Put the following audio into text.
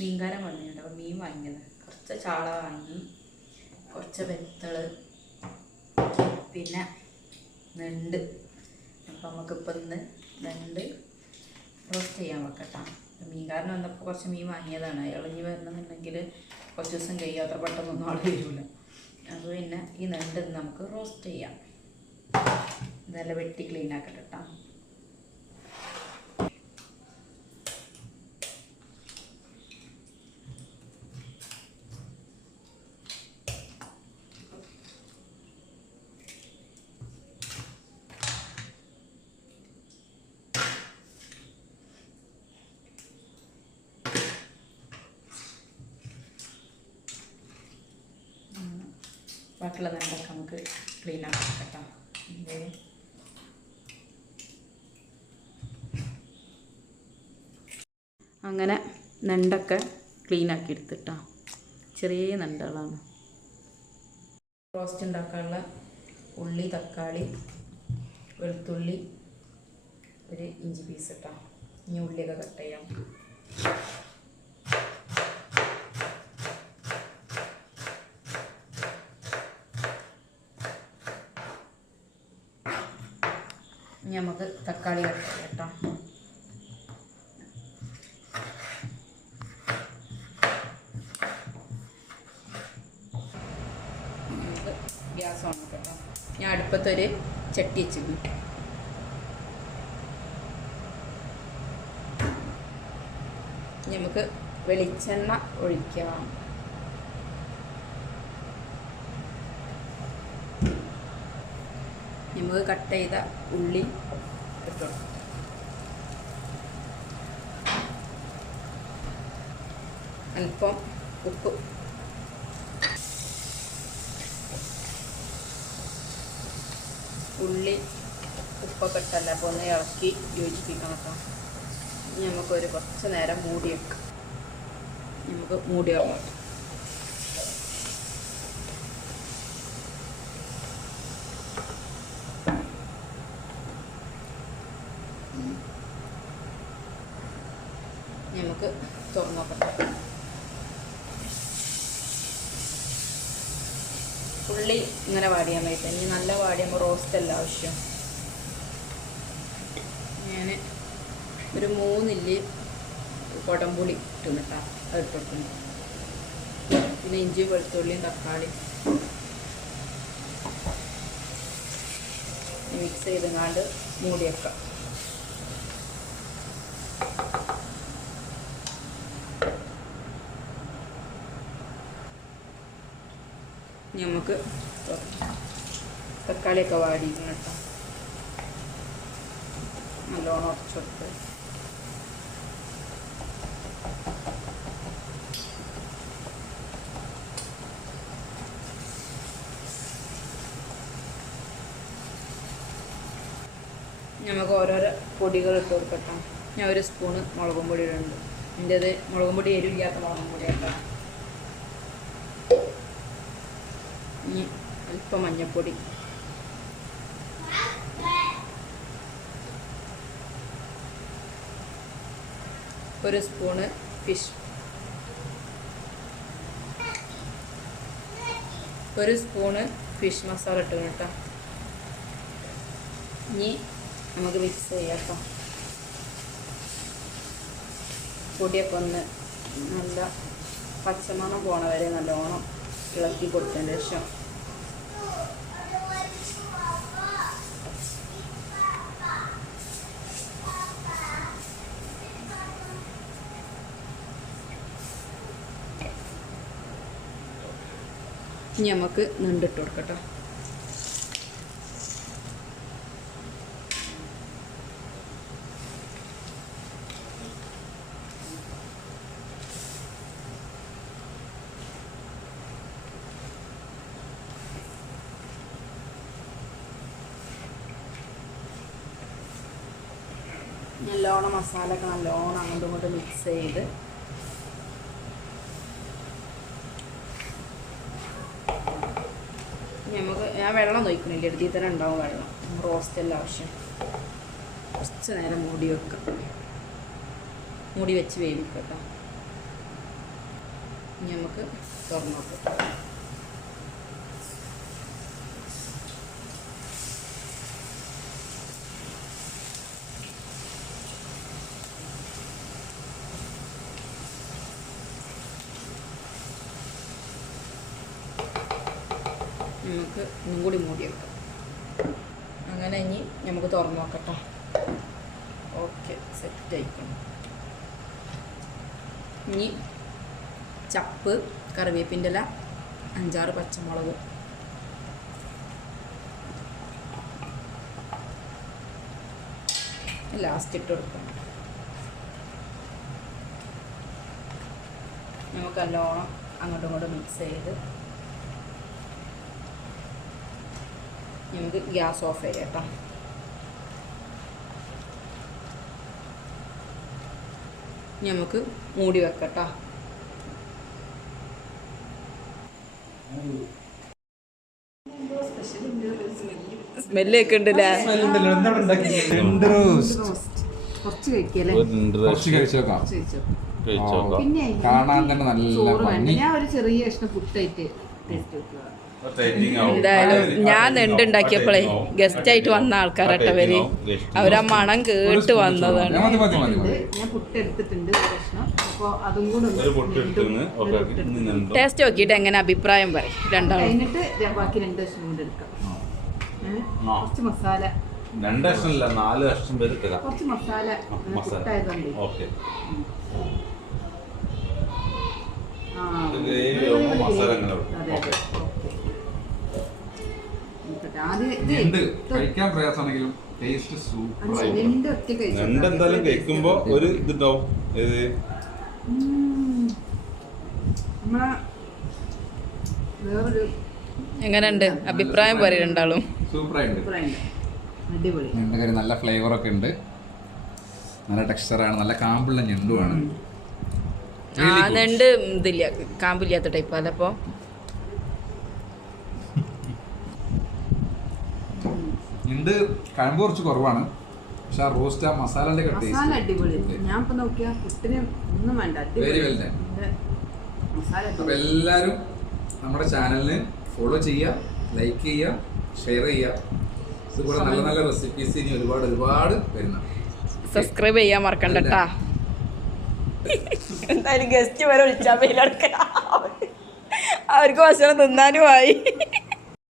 മീൻകാരൻ വന്നിട്ടുണ്ട്. അപ്പോൾ മീൻ വാങ്ങിയത് കുറച്ച് ചാള വാങ്ങി, കുറച്ച് വെത്തള്, പിന്നെ നെണ്ട്. അപ്പോൾ നമുക്കിപ്പോൾ ഇന്ന് നെണ്ട് റോസ്റ്റ് ചെയ്യാൻ വെക്കട്ടാ. മീൻകാരൻ വന്നപ്പോൾ കുറച്ച് മീൻ വാങ്ങിയതാണ്. അയാൾ ഇനി വരണമെന്നുണ്ടെങ്കിൽ കുറച്ച് ദിവസം കഴിയും, അത്ര പെട്ടെന്നൊന്നും ആൾ വരില്ല. അപ്പോൾ പിന്നെ ഈ നെണ്ട് നമുക്ക് റോസ്റ്റ് ചെയ്യാം. ഇതെല്ലാം വെട്ടി ക്ലീൻ ആക്കട്ടെ കേട്ടോ. ബാക്കിയുള്ള നെണ്ടൊക്കെ നമുക്ക് ക്ലീൻ ആക്കാം കേട്ടോ. അങ്ങനെ നെണ്ടൊക്കെ ക്ലീൻ ആക്കി എടുത്തിട്ടാ. ചെറിയ നെണ്ടകളാണ്. റോസ്റ്റ് ഉണ്ടാക്കാനുള്ള ഉള്ളി, തക്കാളി, വെളുത്തുള്ളി, ഒരു ഇഞ്ചി പീസ് ഇട്ടാ. ഇനി ഉള്ളിയൊക്കെ കട്ട് ചെയ്യാം. ഇനി നമുക്ക് തക്കാളി കട്ട് ചെയ്യാം കേട്ടോ. നമുക്ക് ഗ്യാസ് ഓൺ കേട്ടോ. ഞാൻ അടുപ്പത്തൊരു ചട്ടി വെച്ചിരുന്നു. നമുക്ക് വെളിച്ചെണ്ണ ഒഴിക്കാം. നമുക്ക് കട്ട് ചെയ്ത ഉള്ളി ഇട്ടു. അല്പം ഉപ്പ്. ഉള്ളി ഉപ്പൊക്കെ ഇട്ടല്ല, അപ്പോൾ ഒന്ന് ഇളക്കി യോജിപ്പിക്കണം കേട്ടോ. ഇനി നമുക്കൊരു കുറച്ച് നേരം മൂടി വെക്കാം. നമുക്ക് മൂടി വെക്കാം. നമുക്ക് തുറന്നു നോക്കാം. ഉള്ളി ഇങ്ങനെ വാടിയാൻ വേണ്ടി, ഇനി നല്ല വാടിയുമ്പോൾ റോസ്റ്റ് അല്ല ആവശ്യം. ഞാൻ ഒരു 3 ഇല്ലി കൊടംപുളി ഇട്ടുന്നു കേട്ടോ. അത് ഇട്ടിട്ടുണ്ട്. പിന്നെ ഇഞ്ചി, വെളുത്തുള്ളിയും തക്കാളി മിക്സ് ചെയ്തങ്ങാണ്ട് മൂടി വെക്കാം. നമുക്ക് തക്കാളിയൊക്കെ വാടിയിരിക്കണം കേട്ടോ. നല്ലോണം ഉറച്ചെടുത്ത് നമുക്ക് ഓരോരോ പൊടികൾ ഇട്ട് കൊടുക്കട്ടോ. ഞാൻ 1 സ്പൂണ് മുളകും പൊടി ഇടുന്നുണ്ട്. എൻ്റേത് മുളകും പൊടി എരിവില്ലാത്ത മുളകും പൊടി കേട്ടോ. ഇനി അല്പം മഞ്ഞൾപ്പൊടി, ഒരു spoon fish, 1 spoon fish masala ഇട്ട് കേട്ടോ. ഇനി നമുക്ക് മിക്സ് ചെയ്യാം കേട്ടോ. പൊടിയൊക്കെ ഒന്ന് നല്ല പച്ചമണം പോണ വരെ നല്ലോണം ഇളക്കി കൊടുത്തതിന് ശേഷം ഇനി നമുക്ക് നെണ്ടിട്ട് കൊടുക്കട്ടോ. നല്ലോണം മസാലയൊക്കെ നല്ലോണം അങ്ങോട്ടും ഇങ്ങോട്ടും മിക്സ് ചെയ്ത് നമുക്ക് ഞാൻ വെള്ളം ഒഴിക്കണില്ല, എടുത്തി തന്നെ ഉണ്ടാവും വെള്ളം. റോസ്റ്റെല്ലാം ആവശ്യം. കുറച്ച് നേരം മൂടി വെക്കാം. മൂടി വെച്ച് വേവിക്കട്ടോ. ഇനി നമുക്ക് തുറന്നു നോക്കാം. നമുക്ക് ഒന്നും കൂടി മൂടി വെക്കാം. അങ്ങനെ ഇനി നമുക്ക് തുറന്നു നോക്കട്ടോ. ഓക്കെ, സെറ്റ് ആയിക്കണം. ഇനി ചപ്പ്, കറിവേപ്പിൻ്റെ ഇല, 5-6 പച്ചമുളക്, ലാസ്റ്റ് ഇട്ട് കൊടുക്കണം. നമുക്ക് നല്ലോണം അങ്ങോട്ടും ഇങ്ങോട്ടും മിക്സ് ചെയ്ത് നമുക്ക് ഗ്യാസ് ഓഫ് ചെയ്യാം കേട്ടോ. നമുക്ക് മൂടി വെക്കട്ടോ. സ്മെല്ലൊക്കെ ഉണ്ടല്ലേ. കുറച്ച് കഴിക്കല്ലേ, പിന്നെ ഞാൻ ഒരു ചെറിയ കഷ്ണം പുട്ടായിട്ട് ടേസ്റ്റ് വെക്കുക. എന്തായാലും ഞാൻ നെണ്ടുണ്ടാക്കിയപ്പോഴേ ഗസ്റ്റായിട്ട് വന്ന ആൾക്കാരട്ടെ വരെ അവരാ മണം കേട്ട് വന്നതാണ്. ഞാൻ പുട്ടെടുത്തിട്ടുണ്ട് കഷ്ണം, അപ്പോൾ അതും കൂടെ ടേസ്റ്റ് നോക്കിയിട്ട് എങ്ങനെ അഭിപ്രായം പറയും രണ്ടാളും. കഴിഞ്ഞിട്ട് ബാക്കി 2 കഷ്ണം കൂടെ എടുക്കാം. കുറച്ച് മസാല, 2 കഷ്ണമല്ല 4 കഷ്ണം കുറച്ച് മസാല പുട്ടായതുകൊണ്ട് കഴിക്കാൻ പ്രയാസമാണെങ്കിലും ടേസ്റ്റ് സൂപ്പർ. എന്തായാലും കഴിക്കുമ്പോ ഒരു ഇതുണ്ടാവും. എങ്ങനെയുണ്ട് അഭിപ്രായം പറയും രണ്ടാളും. സൂപ്പറായിട്ടുണ്ട്, നല്ല ഫ്ലേവർ ഒക്കെ ഉണ്ട്, നല്ല ടെക്സ്ചറാണ്, നല്ല കാമ്പുള്ള ഞണ്ടുമാണ്. നെണ്ട് ഇതില്ല, കാമ്പില്ലാത്ത ടൈപ്പ് അതപ്പോ ഞണ്ട് കഴമ്പ് കുറച്ച് കുറവാണ്, പക്ഷെ ആ റോസ്റ്റ് ആ മസാലന്റെ മസാല അടിപൊളി. ഞാൻ ഇപ്പൊ നോക്കിയാ പുട്ടിന് ഒന്നും വേണ്ട, വെരി വെൽ ഡൺ. അപ്പൊ എല്ലാവരും നമ്മുടെ ചാനലിന് ഫോളോ ചെയ്യുക, ലൈക്ക് ചെയ്യുക, ഷെയർ ചെയ്യുക. ഇതുപോലെ നല്ല നല്ല റെസിപ്പീസ് ഇനി ഒരുപാട് വരുന്ന. സബ്സ്ക്രൈബ് ചെയ്യാൻ മറക്കണ്ടട്ടാ. എന്തായാലും ഗസ്റ്റ് വരെ വിളിച്ചാൽ അവർക്ക് ഭക്ഷണം തിന്നാനും ആയി.